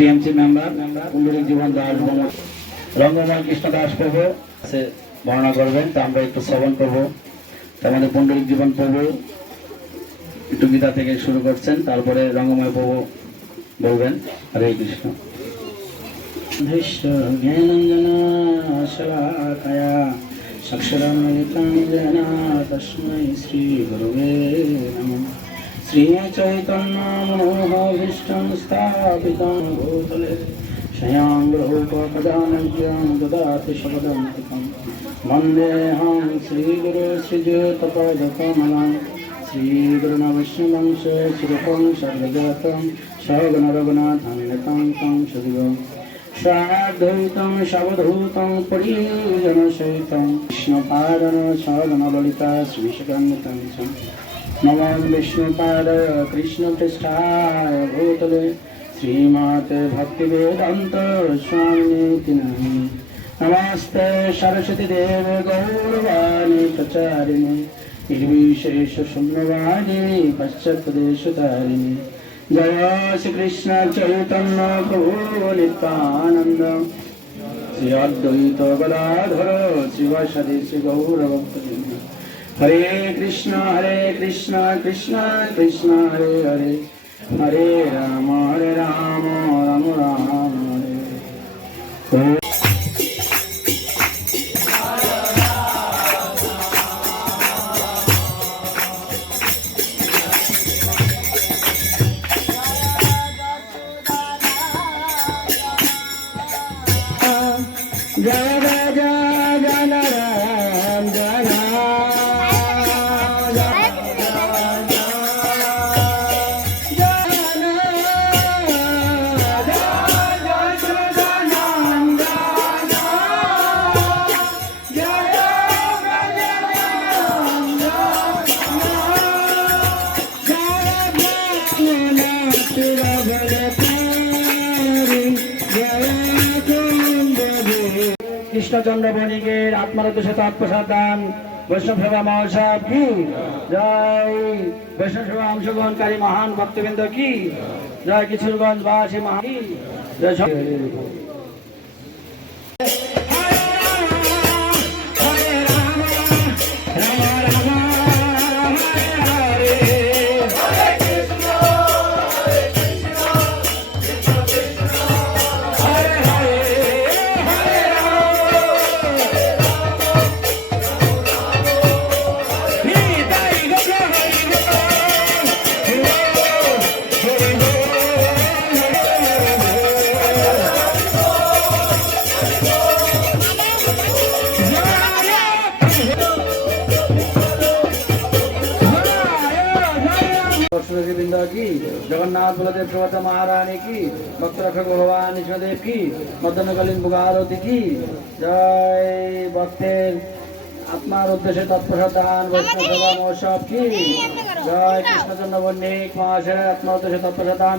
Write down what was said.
TMC member Pundarik জীবন দাস রঙ্গময় কৃষ্ণ দাস প্রভু বর্ণনা করবেন, তা আমরা একটু শ্রবণ করবো। আমাদের পুণ্ডরিক জীবন প্রভু একটু গীতা থেকে শুরু করছেন, তারপরে রঙ্গময় প্রভু বলবেন। হরে কৃষ্ণ। তস্मै শ্রী গুরুবে নমঃ। শ্রী চৈতন্য মনোভীষ্টং স্থাপিतं ভূতলে স্বয়ং রূপকদানজ্ঞং দদাতি শপদন্তিকं। वन्देऽहं श्रीगुरु श्रीयुतपदकमलं श्रीगुरुर्वैष्णवंशे श्रीरूपं सर्वजातं सगुण रघुनाथान्वितं तं सदिवं साद्वैतं सवधूतं परिजनसहितं कृष्णपादं सगुणललिता श्रीविशाखान्वितं च। नमो विष्णुपादाय कृष्णपृष्ठाय भूतले श्रीमते भक्तिवेदान्त स्वामिनिति नामिने। नमस्ते सरस्वती देवे गौरवाणी प्रचारिणे निर्विशेष शून्यवाणी पश्चात्पदेशतारिणे। जय श्री कृष्ण चैतन्य प्रभु नित्यानंद श्री अद्वैत गदाधर शिवासादि श्री गौरभक्तवृंद। हरे कृष्ण कृष्ण कृष्ण हरे हरे, हरे राम राम राम हरे। जय जय जन राम जन कृष्णचंद्र बणिकेर आत्मारुद्देश्य तत्प्रसाद दान वैष्णव सेवा महोत्सव की जय। वैष्णव सेवा अंशग्रहणकारी महान भक्तवृंद की जय। किशोरगंज वासी महान की जय। की जगन्नाथ बलदेव सुभद्रा महारानी की भक्त रक्षक भगवान कृष्णदेव की मदनकालीन बुगारती की जय। भक्तेर आत्मार उद्देश्य तत्प्रसाद दान वैष्णव सेवा महोत्सव की जय। कृष्णचंद्र बणिक महाशय आत्मा उद्देश्य तत्प्रसाद दान।